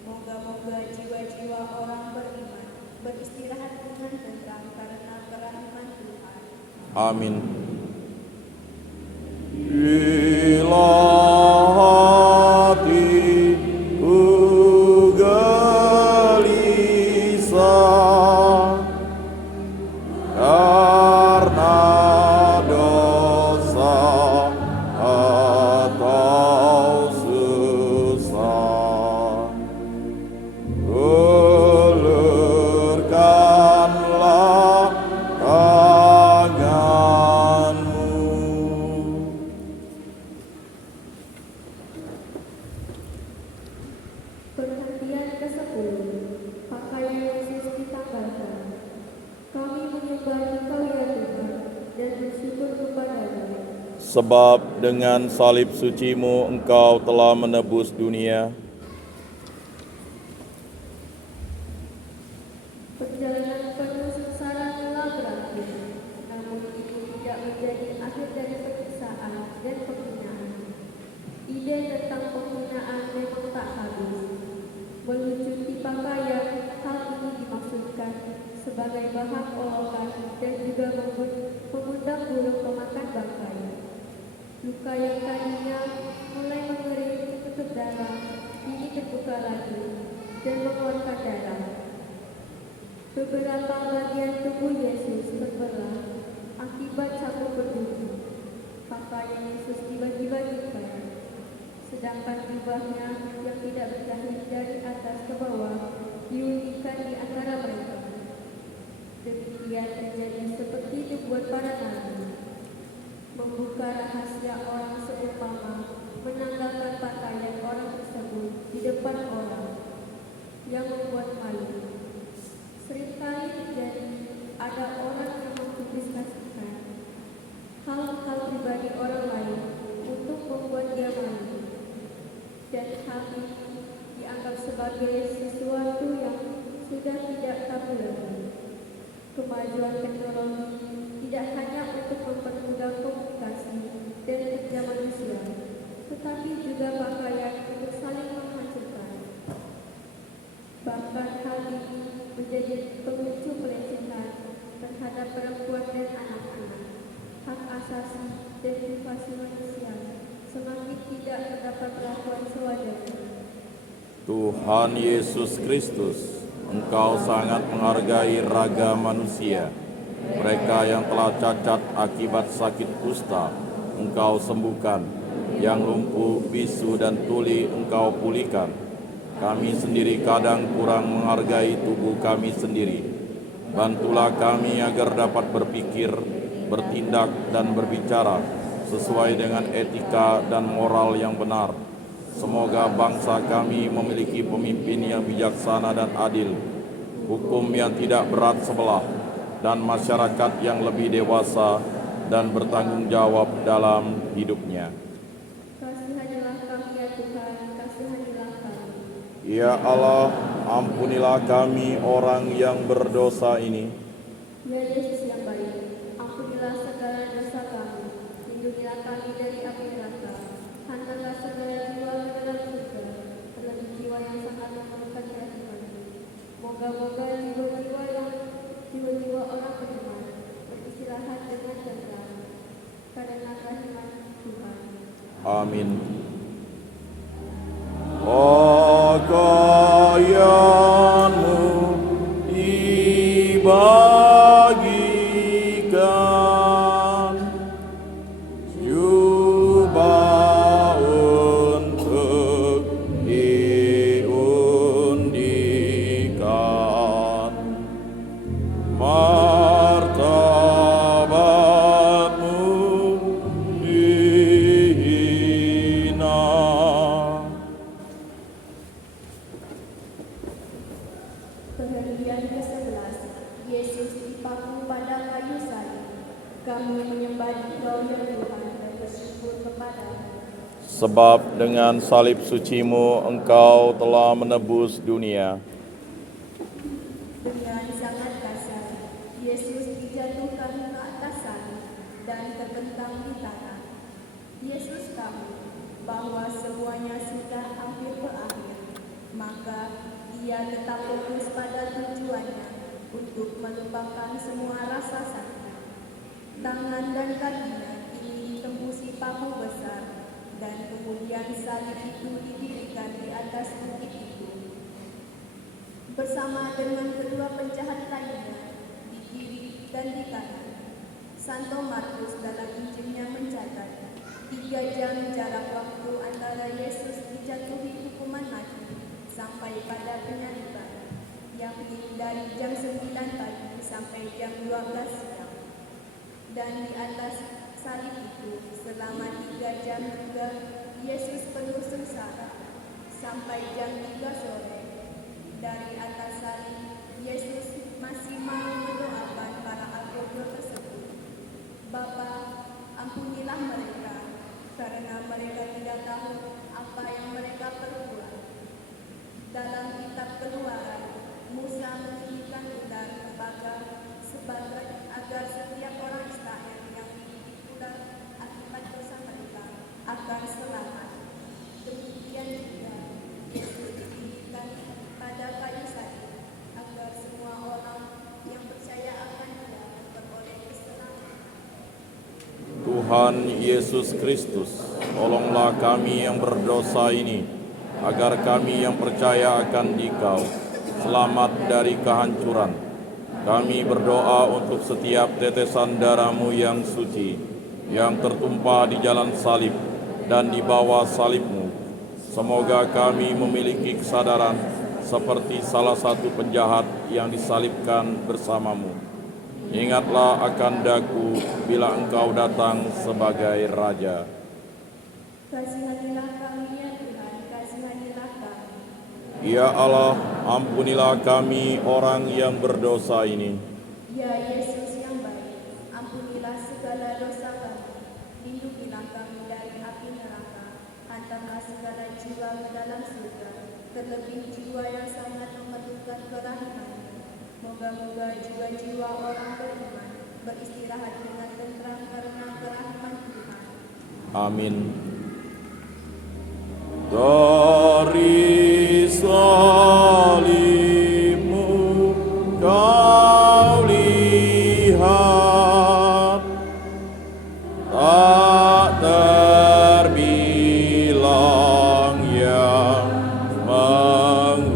Moga-moga jiwa-jiwa orang beriman beristirahat dengan tentram karena kerahiman Tuhan. Amin. Bila hatiku gelisah karena dosa atau susah, ulurkanlah tangan-Mu. Perhatian ke-10. Pakaian Yesus ditanggalkan. Kami menyembah Engkau ya Tuhan dan bersyukur kepada-Mu. Sebab dengan salib suci-Mu Engkau telah menebus dunia. Perjalanan penuh sengsara telah berakhir, namun itu tidak menjadi akhir dari penyiksaan dan penghinaan. Ide tentang penghinaan memang tak habis. Melucuti pakaian, hal ini dimaksudkan sebagai bahan olokan dan juga mengundang burung pemakan bangkai. Luka yang tadinya mulai mengering tutup darah, kini terbuka lagi dan mengeluarkan darah. Beberapa bagian tubuh Yesus terbelah akibat cambuk berduri. Pakaian Yesus dibagi-bagikan, sedangkan jubahnya yang tidak berjahit dari atas ke bawah diulingkan di antara mereka. Demikian terjadi seperti dibuat para nabi, membuka rahasia orang seumpama menanggalkan pakaian orang tersebut di depan orang yang membuat malu. Seringkali terjadi ada orang yang mempublikasikan hal-hal pribadi orang lain untuk membuat dia malu, dan hal ini dianggap sebagai sesuatu yang sudah tidak tabu lagi. Kemajuan teknologi tidak hanya untuk mempermudah komunikasi dan kerja manusia, tetapi juga pakaian untuk saling menghancurkan. Bahkan hal ini menjadi pemicu pelecehan terhadap perempuan dan anak-anak. Hak asasi dan privasi manusia semakin tidak mendapat perlakuan sewajarnya. Tuhan Yesus Kristus, Engkau sangat menghargai raga manusia. Mereka yang telah cacat akibat sakit kusta, Engkau sembuhkan. Yang lumpuh, bisu, dan tuli Engkau pulihkan. Kami sendiri kadang kurang menghargai tubuh kami sendiri. Bantulah kami agar dapat berpikir, bertindak, dan berbicara sesuai dengan etika dan moral yang benar. Semoga bangsa kami memiliki pemimpin yang bijaksana dan adil, hukum yang tidak berat sebelah, dan masyarakat yang lebih dewasa dan bertanggung jawab dalam hidupnya. Ya Allah, ampunilah kami orang yang berdosa ini. Ya Yesus yang baik, ampunilah segala dosa kami, lindungilah kami dari api neraka, hantarlah segala jiwa ke dalam surga, terlebih jiwa yang sangat memerlukan kasihan. Moga-moga jiwa-jiwa orang beriman beristirahat dengan tenang karena kehadiran Tuhan. Amin. Pakaianmu dibagikan, jubah untuk diundikan, martabatmu dihina. Pengertian ke-11, Yesus dipaku pada kayu salib. Kami menyembah Dikau ya Tuhan dan bersyukur kepada-Mu. Sebab dengan salib suci-Mu Engkau telah menebus dunia. Dengan sangat kasar, Yesus dijatuhkan ke atas salib dan tergentang di tanah. Yesus tahu bahwa semuanya sudah hampir berakhir, maka Dia tetap fokus pada tujuannya untuk melupakan semua rasa sakit. Tangan dan kakinya kini ditembusi paku besar, dan kemudian salib itu didirikan di atas bukit itu. Bersama dengan kedua penjahat lainnya di kiri dan di kanan. Santo Markus dalam Injilnya mencatat 3 jam jarak waktu antara Yesus dijatuhi hukuman mati sampai pada penyaliban, yakni dari jam 9 pagi sampai jam 12 siang. Dan di atas salib itu selama 3 jam juga Yesus penuh sengsara sampai jam 3 sore. Dari atas salib Yesus masih mau mendoakan para apostol tersebut, "Bapa, ampunilah mereka, karena mereka tidak tahu apa yang mereka perbuat." Dalam kitab Keluaran, Musa menginginkan ular membakar sebagai agar setiap orang Israel yang digigit ular akibat dosa mereka akan selamat. Demikian juga Yesus didirikan pada kayu salib agar semua orang yang percaya akan Dia beroleh keselamatan. Tuhan Yesus Kristus, tolonglah kami yang berdosa ini, agar kami yang percaya akan Dikau selamat dari kehancuran. Kami berdoa untuk setiap tetesan darah-Mu yang suci, yang tertumpah di jalan salib dan di bawah salib-Mu. Semoga kami memiliki kesadaran seperti salah satu penjahat yang disalibkan bersama-Mu. Ingatlah akan daku bila Engkau datang sebagai Raja. Kasihanilah kami ya Tuhan, kasihanilah kami. Ya Allah, ampunilah kami orang yang berdosa ini. Ya Yesus yang baik, ampunilah segala dosa kami. Lindungilah kami dari api neraka, hantarlah segala jiwa ke dalam surga, terlebih jiwa yang sangat memerlukan kerahiman-Mu. Moga-moga jiwa-jiwa orang beriman beristirahat dengan tentram karena kerahiman Tuhan. Amin. Dari salib-Mu Kau lihat, tak terbilang yang menghujat.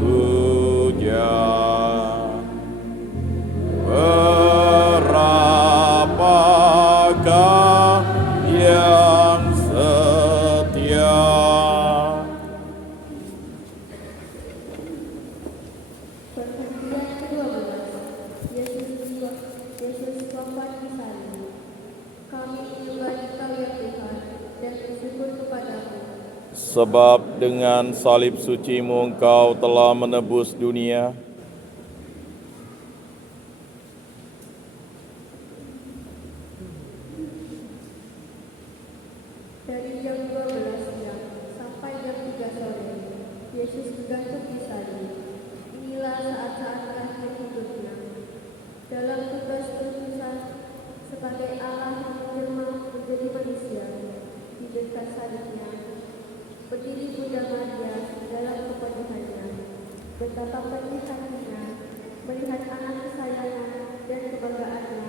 Berapakah yang setia? Perhentian ke-12, Yesus wafat di salib. Kami menyembah Dikau ya Tuhan dan bersyukur kepada-Mu. Sebab dengan salib suci-Mu Engkau telah menebus dunia. Dari jam 12 siang sampai jam 3 sore, Yesus bergantung di salib. Inilah saat-saat terakhir hidupnya. Dalam tugas terusan sebagai Allah yang menjelma menjadi manusia di dekat salibnya, berdiri Bunda Maria dalam kepedihannya. Betapa pedih hatinya melihat anak kesayangan dan kebanggaannya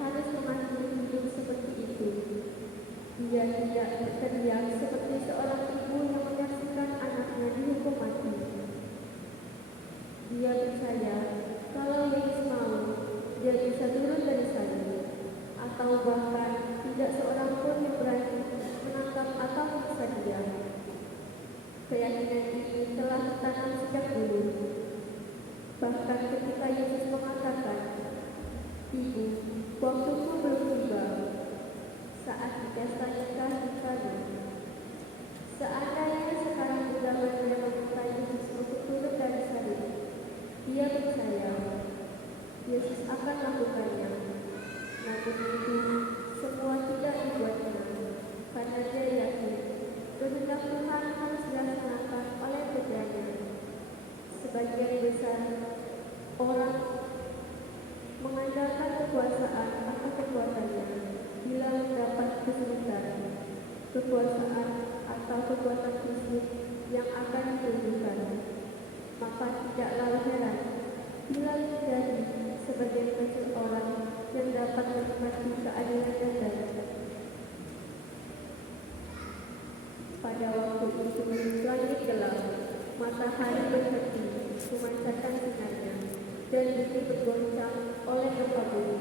harus mengakhiri hidup seperti itu. Dia tidak berteriak seperti seorang ibu yang menyaksikan anaknya dihukum mati. Dia percaya kalau Yesus mau, dia bisa turun dari salib, atau bahkan tidak seorang pun yang berani menangkap atau menyiksa dia. Keyakinan ini telah ditanam sejak dulu. Bahkan ketika Yesus mengatakan, "Ibu, waktuku belum tiba," saat di pesta nikah di sana. Seandainya sekarang Bunda Maria meminta Yesus untuk turun dari salib, dia percaya Yesus akan lakukannya. Namun itu semua tidak dibuatnya, karena dia yakin kehendak Tuhan harus dilaksanakan oleh putranya. Sebagian besar orang mengandalkan kekuasaan atau kekuatannya bila mendapat kesulitan, kekuasaan atau kekuatan fisik yang akan ditunjukkan. Maka tidaklah heran bila menjadi sebagian kecil orang yang dapat menikmati keadilan dan damai. Pada waktu itu langit gelap, matahari berhenti memancarkan sinarnya, dan bumi bergoncang oleh gempa bumi.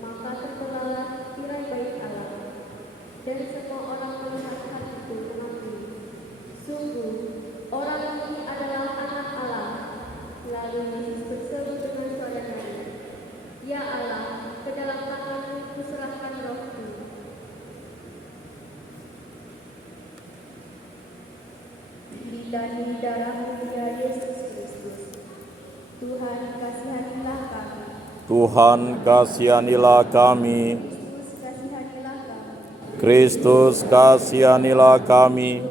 Maka terbelalak tirai bait Allah, dan semua orang melihat hal itu mengakui, "Sungguh, orang ini adalah anak Allah." Lalu Yesus berseru dengan suara nyaring, "Ya Allah, ke dalam tangan-Mu kuserahkan rohku." Didani darah-Mu ya Yesus Kristus. Tuhan kasihanilah kami. Tuhan kasihanilah kami. Kristus kasihanilah kami.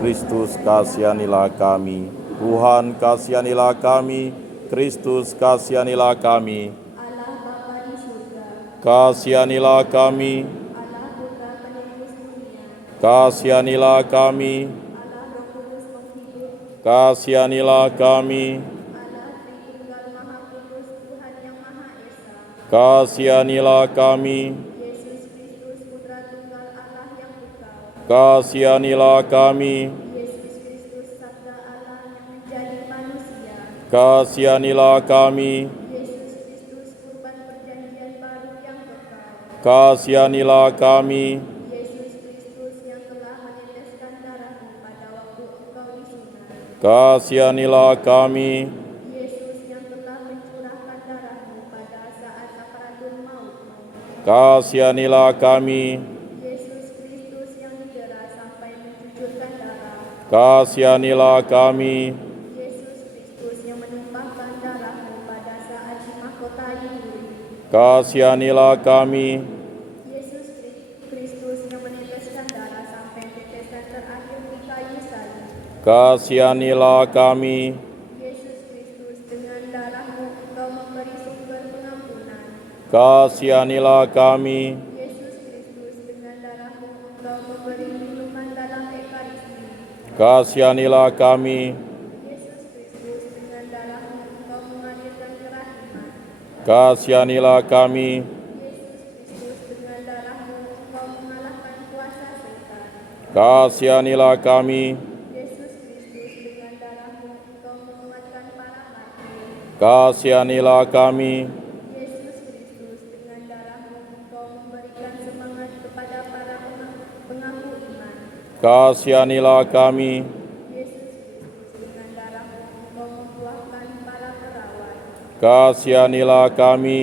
Kristus kasihanilah kami. Tuhan kasihanilah kami. Kristus kasihanilah kami. Tuhan kasihanilah kami. Allah Bapa di surga. Kasihanilah kami. Allah Putra penebus dunia. Kasihanilah kami. Allah Roh Kudus penghidup. Kasihanilah kami. Allah Tritunggal Maha Kudus, Tuhan yang Maha Esa. Kasihanilah kami. Yesus Kristus Putra Tunggal Allah yang kekal. Kasihanilah kami. Yesus Kristus Sabda Allah yang menjadi manusia. Kasihanilah kami. Yesus Kristus kurban perjanjian baru yang kekal. Kasihanilah kami. Yesus Kristus yang telah meneteskan darah-Mu pada waktu Engkau disunat. Kasihanilah kami. Yesus yang telah mencurahkan darah-Mu pada saat sakaratul maut-Mu. Kasihanilah kami. Yesus Kristus yang didera sampai mencucurkan darah. Kasihanilah kami. Yesus Kristus yang menumpahkan darah-Mu pada saat dimahkotai duri. Kasihanilah kami. Yesus Kristus yang meneteskan darah sampai tetesan terakhir di kayu salib. Kasihanilah kami. Yesus Kristus, dengan darah-Mu Engkau memberi sumber pengampunan. Kasihanilah kami. Yesus Kristus, dengan darah-Mu Engkau memberi minuman dalam Ekaristi. Kasihanilah kami. Yesus Kristus, dengan darah-Mu Engkau menghadirkan kerahiman. Kasihanilah kami. Yesus Kristus, dengan darah-Mu Engkau mengalahkan kuasa setan. Kasihanilah kami. Yesus Kristus, dengan darah-Mu Engkau menguatkan para martir. Kasihanilah kami. Yesus Kristus, dengan darah-Mu Engkau memberikan semangat kepada para pengaku iman. Kasihanilah kami. Yesus Kristus, dengan darah-Mu Engkau membuahkan para perawat. Kasihanilah kami.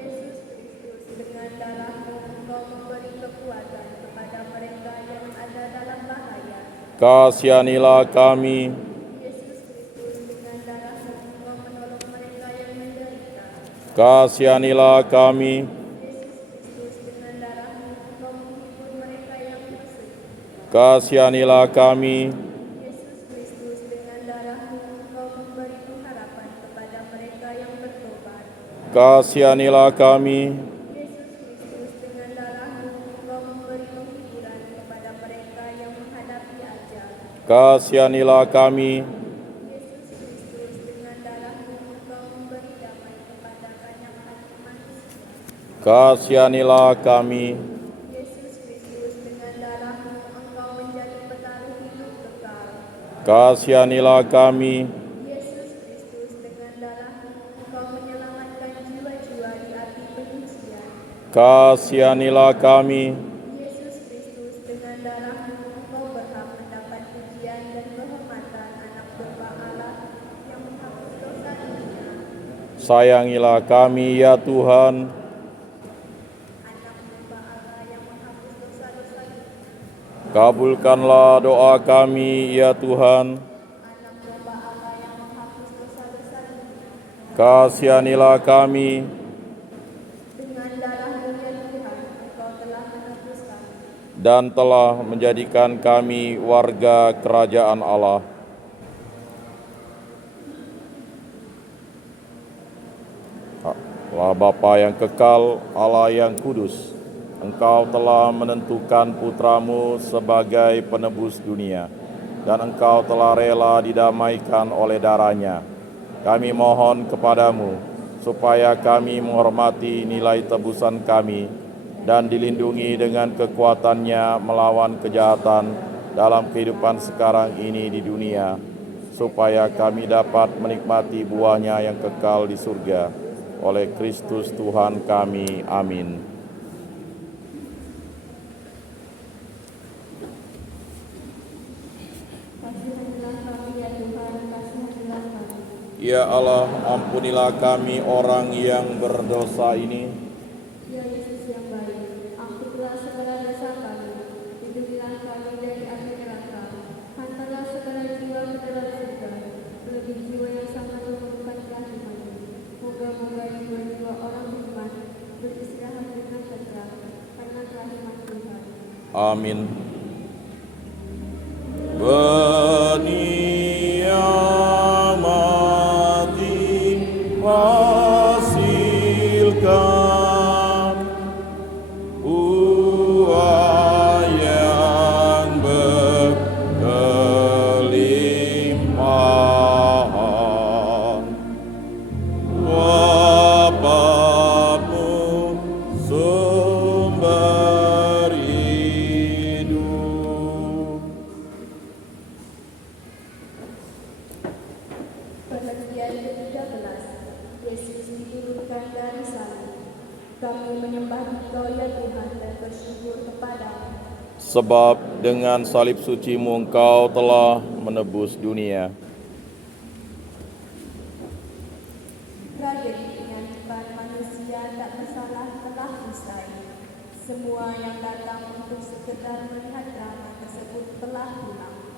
Yesus Kristus, dengan darah-Mu Engkau memberi kekuatan kepada mereka yang ada dalam bahaya. Kasihanilah kami. Yesus Kristus, dengan darah-Mu Engkau menolong mereka yang menderita. Kasihanilah kami. Yesus Kristus, dengan darah-Mu Engkau menghibur mereka yang bersedih. Kasihanilah kami. Yesus Kristus, dengan darah-Mu Engkau memberi pengharapan kepada mereka yang bertobat. Kasihanilah kami. Yesus Kristus, dengan darah-Mu Engkau memberi penghiburan kepada mereka yang menghadapi ajal. Kasihanilah kami. Yesus Kristus, dengan darah-Mu Engkau memberi damai kepada banyak hati manusia. Kasihanilah kami. Yesus Kristus, dengan darah-Mu Engkau menjadi penaruh hidup kekal. Kasihanilah kami. Yesus Kristus, dengan darah-Mu Engkau menyelamatkan jiwa-jiwa di api penyucian. Kasihanilah kami. Yesus Kristus, dengan darah-Mu Engkau berhak mendapat pujian dan kehormatan Anak domba Allah yang menghapus dosa dunia. Sayangilah kami ya Tuhan. Anak domba Allah yang menghapus dosa-dosa dunia. Kabulkanlah doa kami ya Tuhan. Anak domba Allah yang menghapus dosa-dosa dunia. Kasihanilah kami. Dengan darah-Mu ya Tuhan, Engkau telah menebus kami. Dan telah menjadikan kami warga kerajaan Allah. Allah Bapa yang kekal, Allah yang kudus, Engkau telah menentukan putra-Mu sebagai penebus dunia, dan Engkau telah rela didamaikan oleh darah-Nya. Kami mohon kepadamu, supaya kami menghormati nilai tebusan kami, dan dilindungi dengan kekuatan-Nya melawan kejahatan dalam kehidupan sekarang ini di dunia, supaya kami dapat menikmati buah-Nya yang kekal di surga. Oleh Kristus Tuhan kami, amin. Kasihanilah kami ya Tuhan, kasihanilah kami. Ya Allah, ampunilah kami orang yang berdosa ini. Ya Yesus yang baik, ampunilah segala dosa kami, lindungilah kami dari api neraka, hantarlah segala jiwa ke dalam surga, terlebih jiwa yang sangat memerlukan kehadiran-Mu. Moga-moga jiwa-jiwa orang beriman beristirahat dengan tenteram karena kehadiran Tuhan. Amin. Beniamati hasilkan buah yang berkelimpahan. Bapa-Mu sumber hidup. Pengertian ke-13, Yesus diturunkan dari salib. Kami menyembah Engkau ya Tuhan dan bersyukur kepadamu. Sebab dengan salib suci-Mu Engkau telah menebus dunia. Tragedi penyaliban manusia tak bersalah telah usai. Semua yang datang untuk sekedar melihat drama tersebut telah pulang.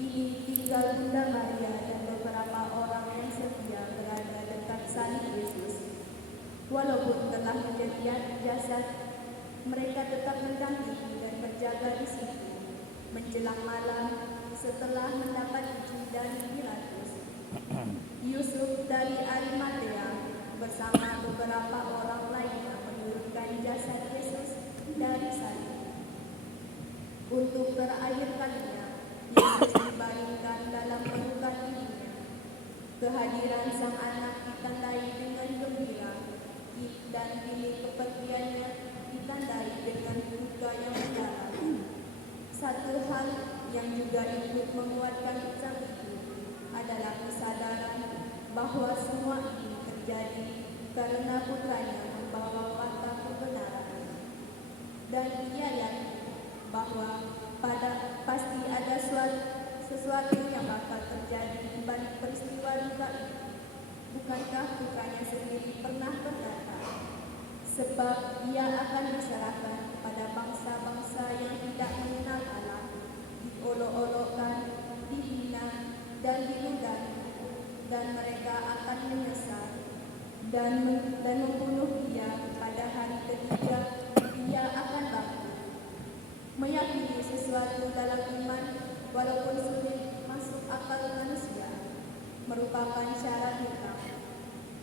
Kini tinggal Bunda Maria dan beberapa orang yang setia berada dekat salib Yesus. Walaupun telah menjadi jasad, mereka tetap mendampingi dan berjaga di situ. Menjelang malam, setelah mendapat izin dari Pilatus, Yusuf dari Arimatea bersama beberapa orang lainnya menurunkan jasad Yesus dari salib. Untuk terakhir kalinya, Yesus dibaringkan dalam pelukan ibunya. Kehadiran sang anak ditandai dengan gembira, dan kini kepergiannya ditandai dengan duka yang mendalam. Satu hal yang juga ikut menguatkan sang ibu adalah kesadaran bahwa semua ini terjadi karena putranya membawa warta kebenaran. Dan ia yakin bahwa pasti ada sesuatu yang bakal terjadi di balik peristiwa duka ini. Bukankah putranya sendiri pernah berkata, sebab ia akan diserahkan kepada bangsa-bangsa yang tidak mengenal Allah, diolok-olokkan, dihina, dan diludahi, dan mereka akan menyesal dan membunuh dia. Pada hari ketiga ia akan bangkit. Meyakini sesuatu merupakan syarat mutlak.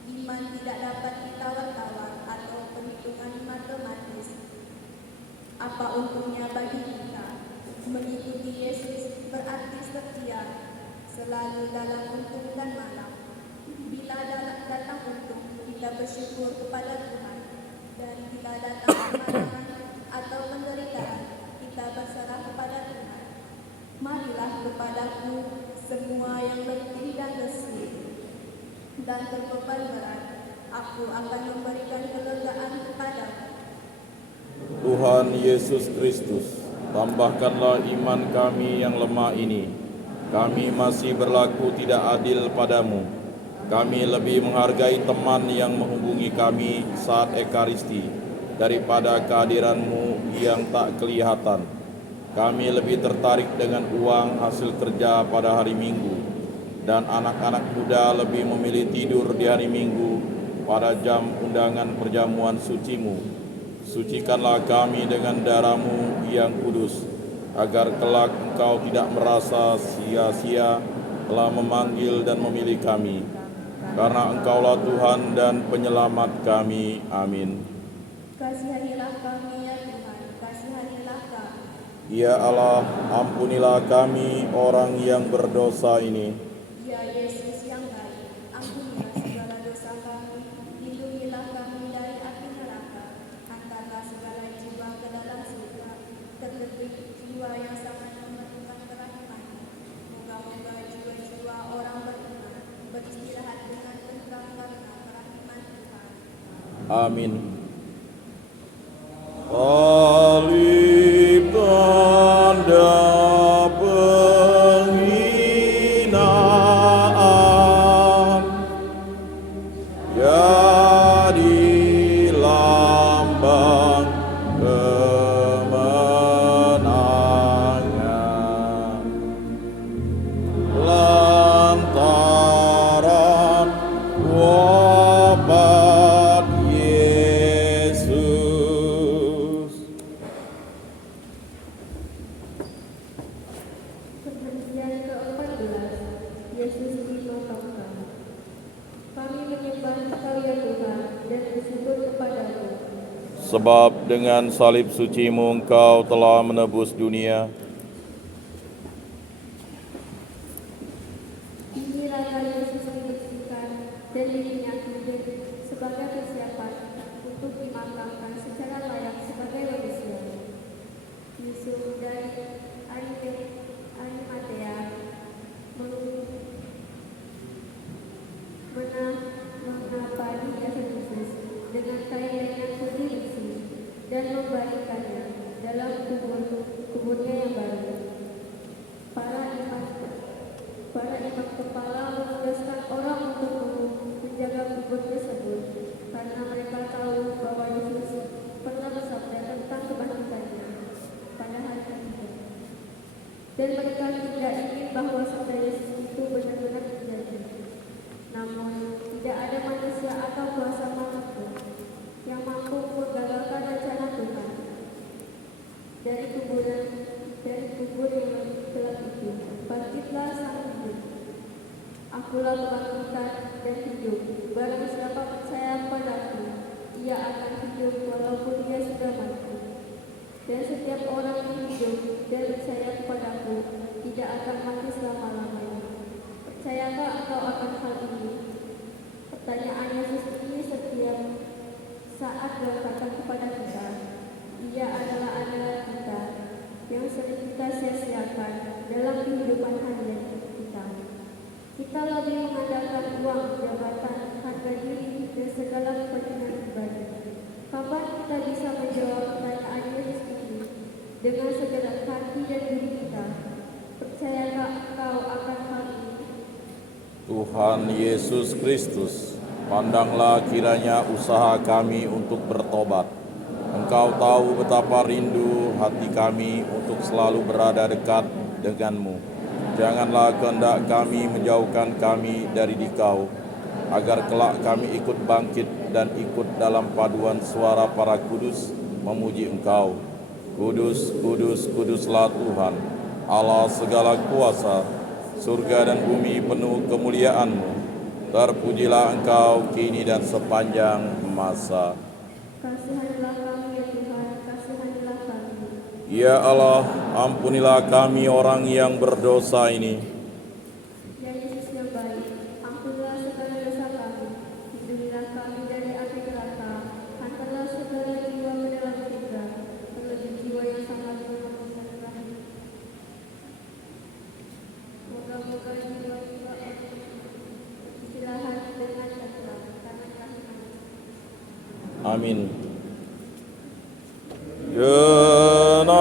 Iman tidak dapat ditawar-tawar atau perhitungan matematis. Apa untungnya bagi kita mengikuti Yesus berarti setia selalu dalam untung dan malam. Bila datang untung, kita bersyukur kepada Tuhan, dan bila datang kemarahan atau penderitaan, kita berserah kepada Tuhan. Marilah kepadaku semua yang letih dan lesu dan terbeban berat, aku akan memberikan kelegaan kepadamu. Tuhan Yesus Kristus, tambahkanlah iman kami yang lemah ini. Kami masih berlaku tidak adil padamu. Kami lebih menghargai teman yang menghubungi kami saat Ekaristi daripada kehadiranmu yang tak kelihatan. Kami lebih tertarik dengan uang hasil kerja pada hari Minggu, dan anak-anak muda lebih memilih tidur di hari Minggu pada jam undangan perjamuan sucimu. Sucikanlah kami dengan darah-Mu yang kudus, agar kelak Engkau tidak merasa sia-sia telah memanggil dan memilih kami. Karena Engkaulah Tuhan dan Penyelamat kami. Amin. Kasihanilah kami ya Tuhan, kasihanilah kami. Ya Allah, ampunilah kami orang yang berdosa ini. Ya Yesus yang baik, ampunilah segala dosa kami, lindungilah kami dari api neraka, hantarlah segala jiwa ke dalam surga, terlebih jiwa yang sangat memerlukan kerahimanmu. Moga-moga jiwa-jiwa orang beriman beristirahat dengan tentram karena kerahiman Tuhan. Amin. Salib tanda penghinaan, jadi lambang kemenangan. Lantaran wafat Yesus. Perhentian ke-14, Yesus dimakamkan. Kami menyembah Engkau ya Tuhan dan bersyukur kepadamu. Sebab dengan salib suci-Mu Engkau telah menebus dunia. Ini raga Yesus dibersihkan dan diminyaki sebagai persiapan untuk dimakamkan secara layak sebagai manusia. Yusuf dari Arimatea mengabadi jasad Yesus dengan kain lenyap putih bersih dan membaringkannya dalam kuburnya yang baru. Para imam kepala menugaskan orang untuk menjaga kubur tersebut karena mereka tahu bahwa Yesus pernah bersabda tentang kebangkitannya pada hari ketiga. Dan mereka tidak ingin bahwa sabda Yesus itu benar-benar terjadi. Namun, tidak ada manusia atau kuasa manapun yang mampu menggagalkan rencana Tuhan. Dari kubur yang gelap itu, bangkitlah Sang Hidup. Akulah kebangkitan dan hidup. Barang siapa percaya padaku, ia akan hidup walaupun dia sudah mati. Dan setiap orang yang hidup dan percaya kepadaku tidak akan mati selama-lamanya. Percayakah engkau akan hal ini? Pertanyaan Yesus ini setiap saat berkata kepada kita. Ia adalah andalan kita yang sering kita sia-siakan dalam kehidupan harian kita. Kita lebih mengandalkan uang, jabatan, harga diri, dan segala kepentingan pribadi. Kapan kita bisa menjawab pertanyaan Yesus ini dengan segenap hati dan diri kita? Percayakah engkau akan hal ini? Tuhan Yesus Kristus, pandanglah kiranya usaha kami untuk bertobat. Engkau tahu betapa rindu hati kami untuk selalu berada dekat denganmu. Janganlah kehendak kami menjauhkan kami dari Dikau, agar kelak kami ikut bangkit dan ikut dalam paduan suara para kudus memuji Engkau. Kudus, kudus, kuduslah Tuhan, Allah segala kuasa, surga dan bumi penuh kemuliaan-Mu. Terpujilah Engkau kini dan sepanjang masa. Kasihanilah kami ya Tuhan, kasihanilah kami. Ya Allah, ampunilah kami orang yang berdosa ini. Ya Yesus yang baik, ampunilah segala dosa kami, lindungilah kami dari api neraka, hantarlah segala jiwa ke dalam surga, terlebih jiwa yang sangat memerlukan rahmat. Moga-moga jiwa-jiwa istirahat dengan tenteram karena kasih. Amin. Jenazahnya